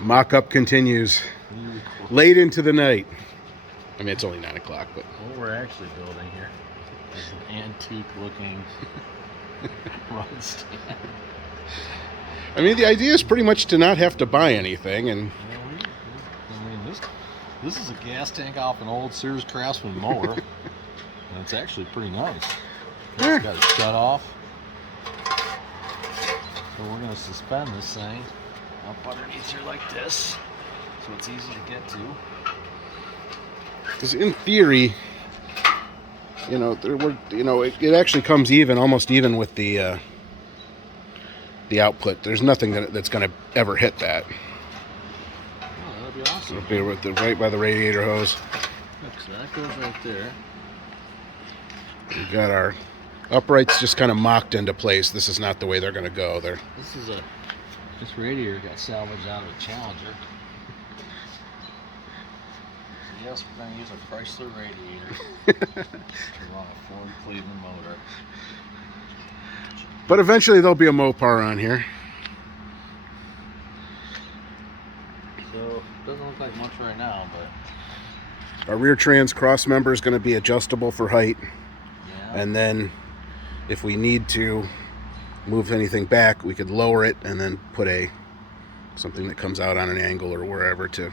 Mock-up continues late into the night. I mean, it's only 9 o'clock, but what we're actually building here is an antique-looking run stand. I mean, the idea is pretty much to not have to buy anything, and I mean, this is a gas tank off an old Sears Craftsman mower, and it's actually pretty nice. It's got a shut off, so we're going to suspend this thing up underneath here like this, so it's easy to get to. because in theory, you know, it actually comes even, almost even with the output. There's nothing that's going to ever hit that. Oh, that'd be awesome. It'll be right by the radiator hose. So that goes right there. We've got our uprights just kind of mocked into place. This is not the way they're going to go. This radiator got salvaged out of a Challenger. So yes, we're going to use a Chrysler radiator to run a Ford Cleveland motor. But eventually there'll be a Mopar on here. So it doesn't look like much right now, but Our rear trans cross member is going to be adjustable for height. yeah. And then if we need to move anything back, we could lower it and then put something that comes out on an angle or wherever to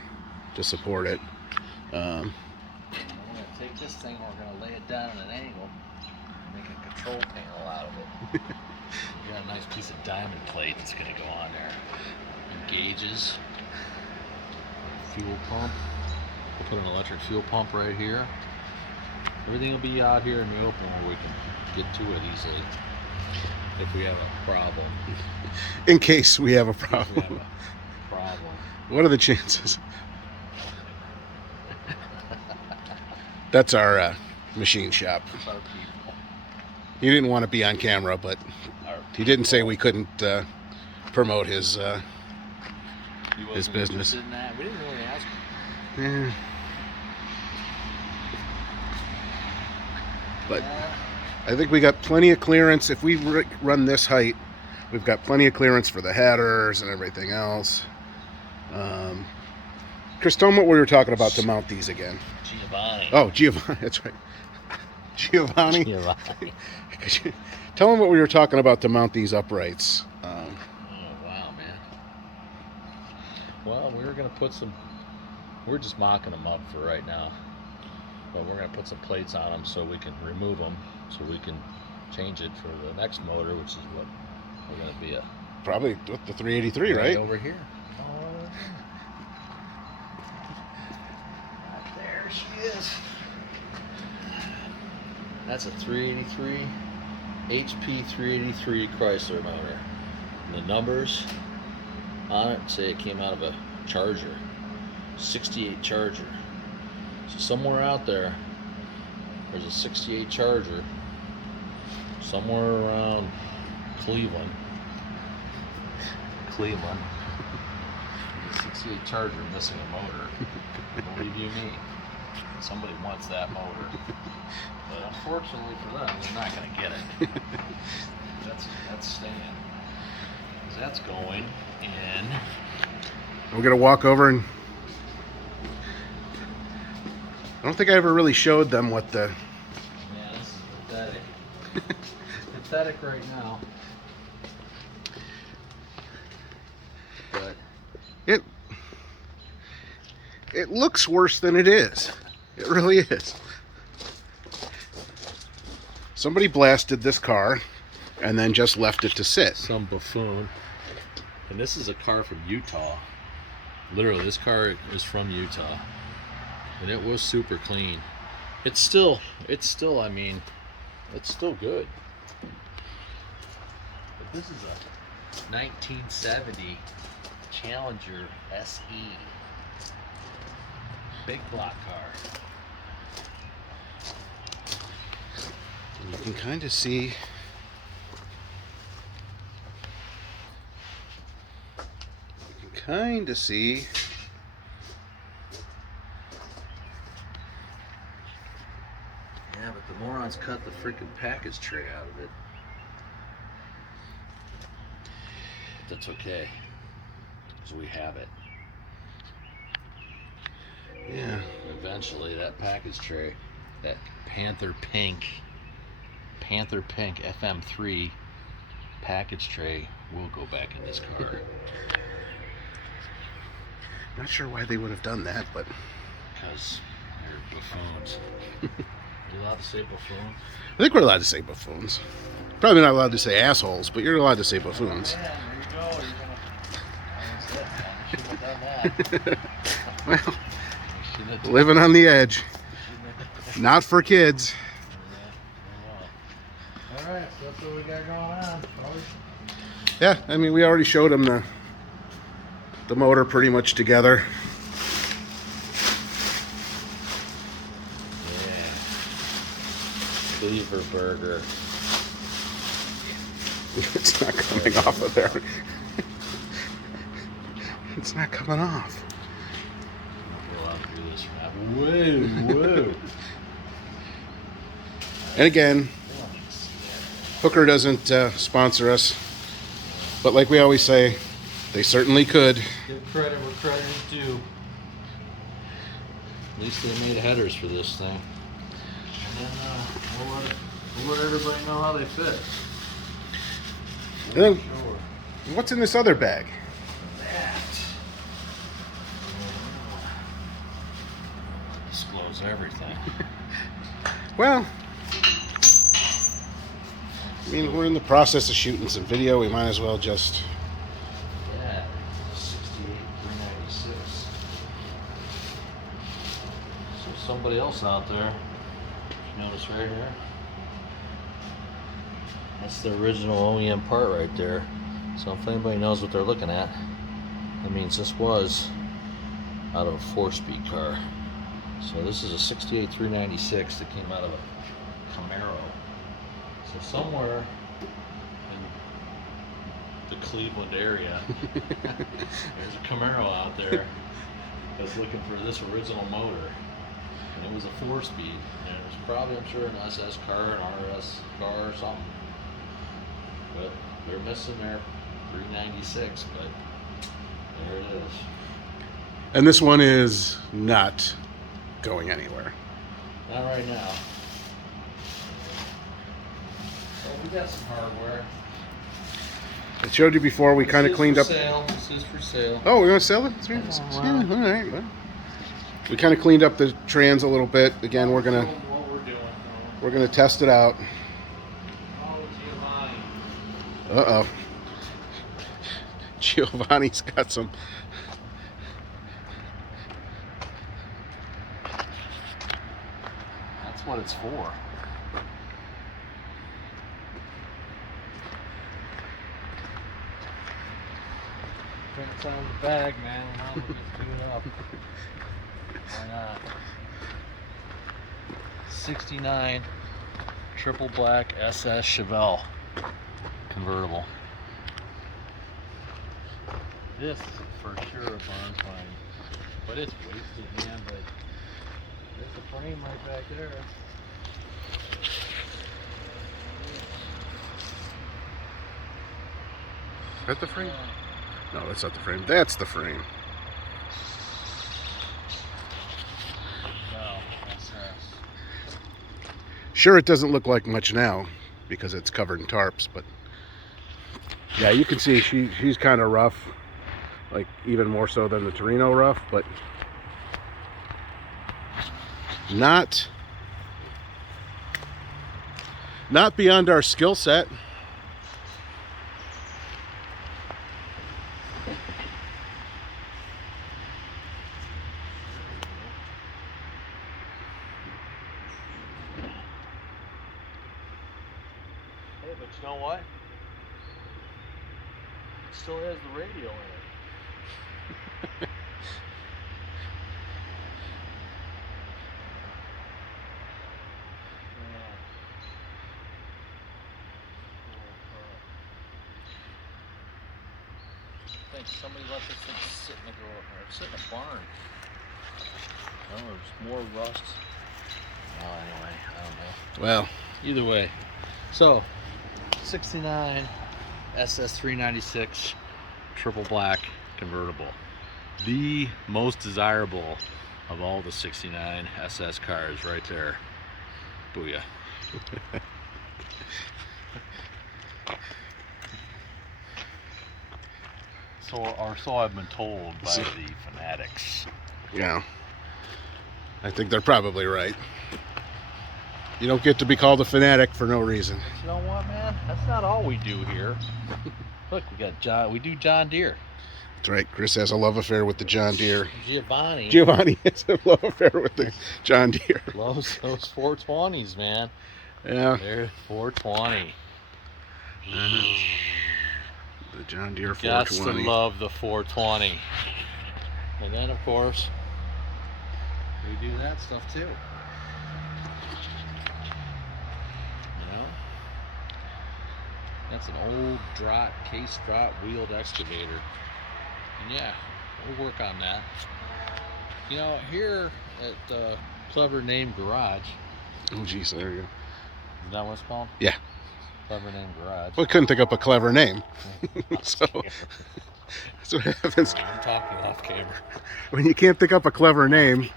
support it. We're going to take this thing, we're going to lay it down at an angle and make a control panel out of it. We got a nice piece of diamond plate that's going to go on there. And gauges. Fuel pump. We'll put an electric fuel pump right here. Everything will be out here in the open where we can get to it easily if we have a problem. In case we have a problem. What are the chances? That's our machine shop. Our people. He didn't want to be on camera, but he didn't say we couldn't promote his business. In that. We didn't really ask him. Yeah. But I think we got plenty of clearance. If we run this height, we've got plenty of clearance for the headers and everything else. Chris, tell them what we were talking about to mount these again. Goivanny. Oh, Goivanny, that's right. Goivanny. Goivanny. Tell them what we were talking about to mount these uprights. Oh, wow, man. Well, we're just mocking them up for right now. But we're going to put some plates on them so we can remove them, so we can change it for the next motor, which is what we're going to be probably with the 383, right? Over here. Oh, right there she is. That's a 383 HP 383 Chrysler motor. And the numbers on it say it came out of a Charger, 68 Charger. So somewhere out there's a 68 Charger somewhere around Cleveland. A 68 Charger missing a motor. Believe you me, somebody wants that motor. But unfortunately for them, they're not going to get it. That's staying. That's going in. We're going to walk over and... I don't think I ever really showed them what the... Yeah, this is pathetic. It's pathetic right now. But it looks worse than it is. It really is. Somebody blasted this car and then just left it to sit. Some buffoon. And this is a car from Utah. Literally, this car is from Utah. And it was super clean. It's still, I mean, it's still good. But this is a 1970 Challenger SE. Big block car. And you can kind of see... Yeah, but the morons cut the freaking package tray out of it. But that's okay, because we have it. Yeah. Eventually, that package tray, that Panther Pink FM3 package tray will go back in this car. Not sure why they would have done that, but Because they're buffoons. You allowed to say buffoon? I think we're allowed to say buffoons. Probably not allowed to say assholes, but you're allowed to say buffoons. Oh, man, there you go. You're gonna. I shouldn't have done that. Well, Shouldn't have done living on the edge. that. Not for kids. All right, so that's what we got going on. Yeah, I mean, we already showed them the motor pretty much together. Yeah. Beaver burger. It's not coming off of there. It's not coming off. Whoa. And again, Hooker doesn't sponsor us, but like we always say, they certainly could. Give credit where credit is due. At least they made headers for this thing. And then we'll let everybody know how they fit. And then, Sure. what's in this other bag? That. Disclose everything. Well, I mean, we're in the process of shooting some video. We might as well just... Yeah, 68,396. So somebody else out there, you notice right here? That's the original OEM part right there. So if anybody knows what they're looking at, that means this was out of a 4-speed car. So this is a 68,396 that came out of a Camaro. So somewhere in the Cleveland area, there's a Camaro out there that's looking for this original motor. And it was a 4-speed. And it was probably, I'm sure, an SS car, an RS car or something. But they're missing their 396, but there it is. And this one is not going anywhere. Not right now. Well, we got some hardware. I showed you before, we kind of cleaned up... This is for sale. Oh, we're going to sell it? Oh, Yeah, wow. all right. Well, we kind of cleaned up the trans a little bit. Again, we're Show going 'em to what we're doing. test it out. Oh, Goivanny. Uh-oh. Goivanny's got some... That's what it's for. Prints on the bag, man. Now we'll just do it up. Why not? 69 triple black SS Chevelle convertible. This for sure a barn find, but it's wasted, man. But there's the frame right back there. Is that the frame? No, that's not the frame. That's the frame. No, SS. Sure, it doesn't look like much now because it's covered in tarps, but yeah, you can see she's kind of rough, like even more so than the Torino rough, but not beyond our skill set. Hey, but you know what? It still has the radio in it. Man. I think somebody let this thing sit in sit in a barn. No, there's more rust. Oh, anyway, I don't know. Well, Either way. So, 69 SS 396 triple black convertible. The most desirable of all the 69 SS cars right there. Booyah. So I've been told by the fanatics. Yeah. I think they're probably right. You don't get to be called a fanatic for no reason. But you know what, man? That's not all we do here. Look, we do John Deere. That's right. Chris has a love affair with the John Deere. Goivanny has a love affair with the John Deere. loves those 420s, man. Yeah. They're 420. The John Deere Gots 420. to love the 420. And then, of course, we do that stuff too. You know? That's an old case drop wheeled excavator. And yeah, we'll work on that. You know, here at Clever Name Garage. Oh, geez, there you go. Is that what it's called? Yeah. Clever Name Garage. Well, I couldn't think up a clever name. So that's what happens I'm talking off camera. when you can't think up a clever name.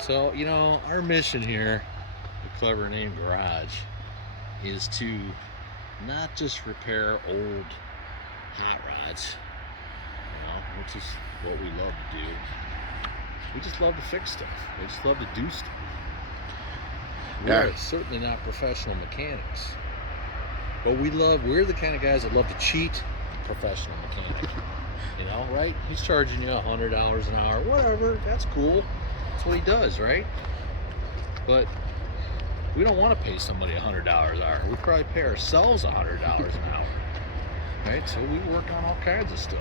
So, you know, our mission here at Clever Name Garage is to not just repair old hot rods, you know, which is what we love to do. We just love to fix stuff. We just love to do stuff. We're certainly not professional mechanics, but we're the kind of guys that love to cheat the professional mechanic. You know, right? He's charging you $100 an hour, whatever. That's cool. That's what he does, right? But we don't want to pay somebody $100 an hour. We probably pay ourselves $100 an hour, right? So we work on all kinds of stuff.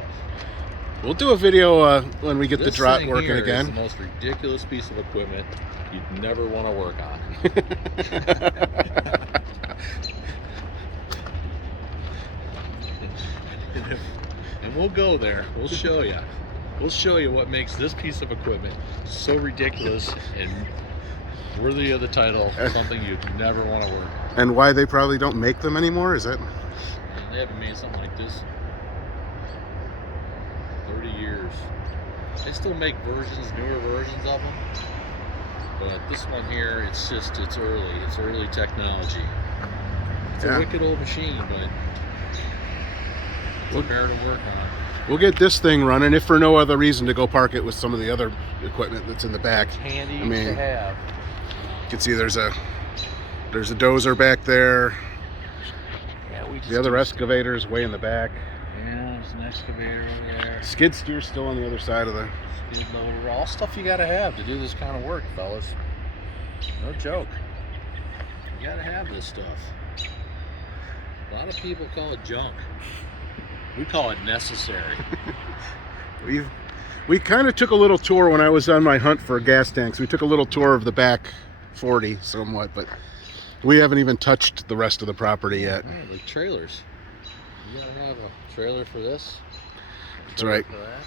We'll do a video when we get the This drop thing working here again. is the most ridiculous piece of equipment you'd never want to work on. And we'll go there. We'll show you. We'll show you what makes this piece of equipment so ridiculous and worthy of the title, something you'd never want to work on. And why they probably don't make them anymore, is that? And they haven't made something like this in 30 years. They still make newer versions of them. But this one here, it's early technology. It's a wicked old machine, but it's fair to work on. We'll get this thing running, if for no other reason, to go park it with some of the other equipment that's in the back. It's handy to have. You can see there's a dozer back there. Yeah, the other excavator's way in the back. Yeah, there's an excavator over there. Skid steer's still on the other side of the Skid loader. All stuff you gotta have to do this kind of work, fellas. No joke. You gotta have this stuff. A lot of people call it junk. We call it necessary. We kind of took a little tour when I was on my hunt for gas tanks. We took a little tour of the back 40 somewhat, but we haven't even touched the rest of the property yet. Right, like trailers. You gotta have a trailer for this. That's right. For that.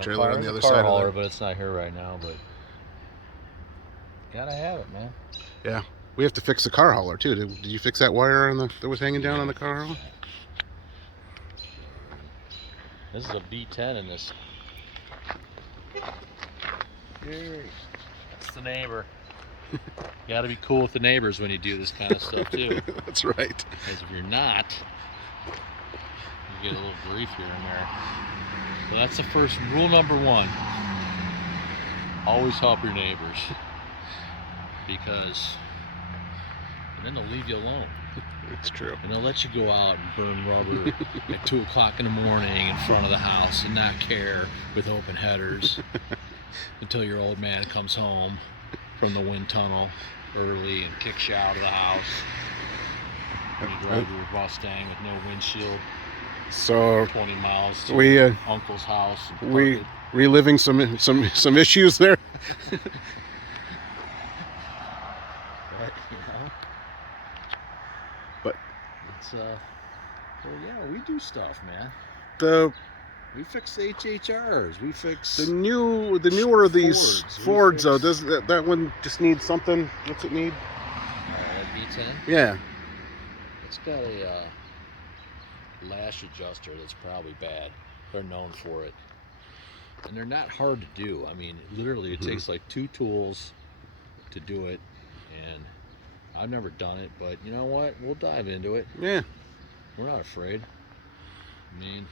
Trailer on the other side of it. But it's not here right now. But gotta have it, man. Yeah, we have to fix the car hauler too. Did you fix that wire that was hanging down on the car hauler? This is a V10 in this. That's the neighbor. You gotta be cool with the neighbors when you do this kind of stuff too. That's right. Because if you're not, you get a little grief here and there. So that's the first rule number one. Always help your neighbors. And then they'll leave you alone. It's true. And they'll let you go out and burn rubber at 2 o'clock in the morning in front of the house and not care with open headers until your old man comes home from the wind tunnel early and kicks you out of the house. And you drive your Mustang with no windshield. So 20 miles to uncle's house. We reliving some issues there. But it's well, yeah, we do stuff, man. We fix HHRs. We fix the newer of these Fords though. Does that one just need something? What's it need? V10. Yeah. It's got a lash adjuster that's probably bad. They're known for it. and they're not hard to do. I mean, literally, it takes like 2 tools to do it, and I've never done it, but you know what? We'll dive into it. Yeah. We're not afraid. I mean,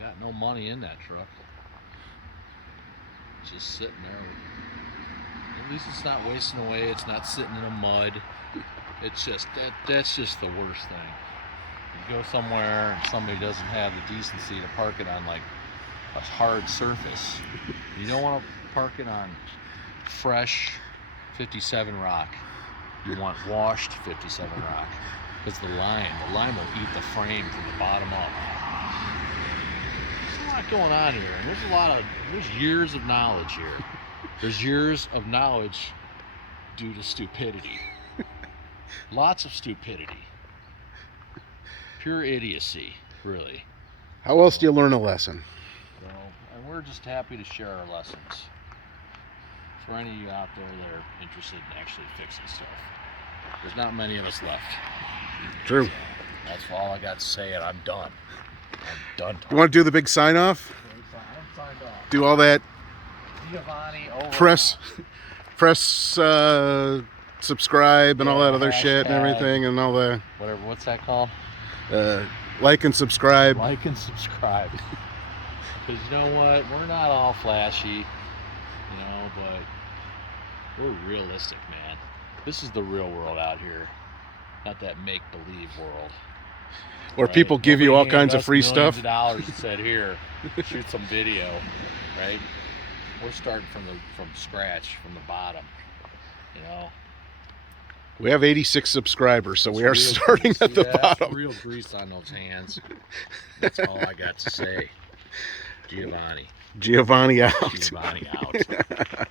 got no money in that truck. It's just sitting there. At least it's not wasting away. It's not sitting in the mud. It's just that's just the worst thing. You go somewhere and somebody doesn't have the decency to park it on like a hard surface. You don't want to park it on fresh 57 rock. You want washed 57 rock, because the lime will eat the frame from the bottom up. There's a lot going on here, and there's years of knowledge here. There's years of knowledge due to stupidity. Lots of stupidity. Pure idiocy, really. How else do you learn a lesson? So, and we're just happy to share our lessons. For any of you out there that are interested in actually fixing stuff. There's not many of us left. True. So that's all I got to say, and I'm done. I'm done talking. You want to do the big sign off? I'm signed off. Do all that Goivanny over press subscribe and all that other shit and hashtag. everything and all the Whatever, what's that called? like and subscribe. Like and subscribe. Because you know what? We're not all flashy, you know, but we're realistic, man. This is the real world out here, not that make-believe world. Where right? people give you all Nobody kinds handed of us free millions stuff. of dollars and said, here, shoot some video, right? We're starting from scratch, from the bottom, you know. We have 86 subscribers, so It's we are real starting grease. at the That's bottom. real grease on those hands. That's all I got to say. Goivanny. Goivanny out. Goivanny out.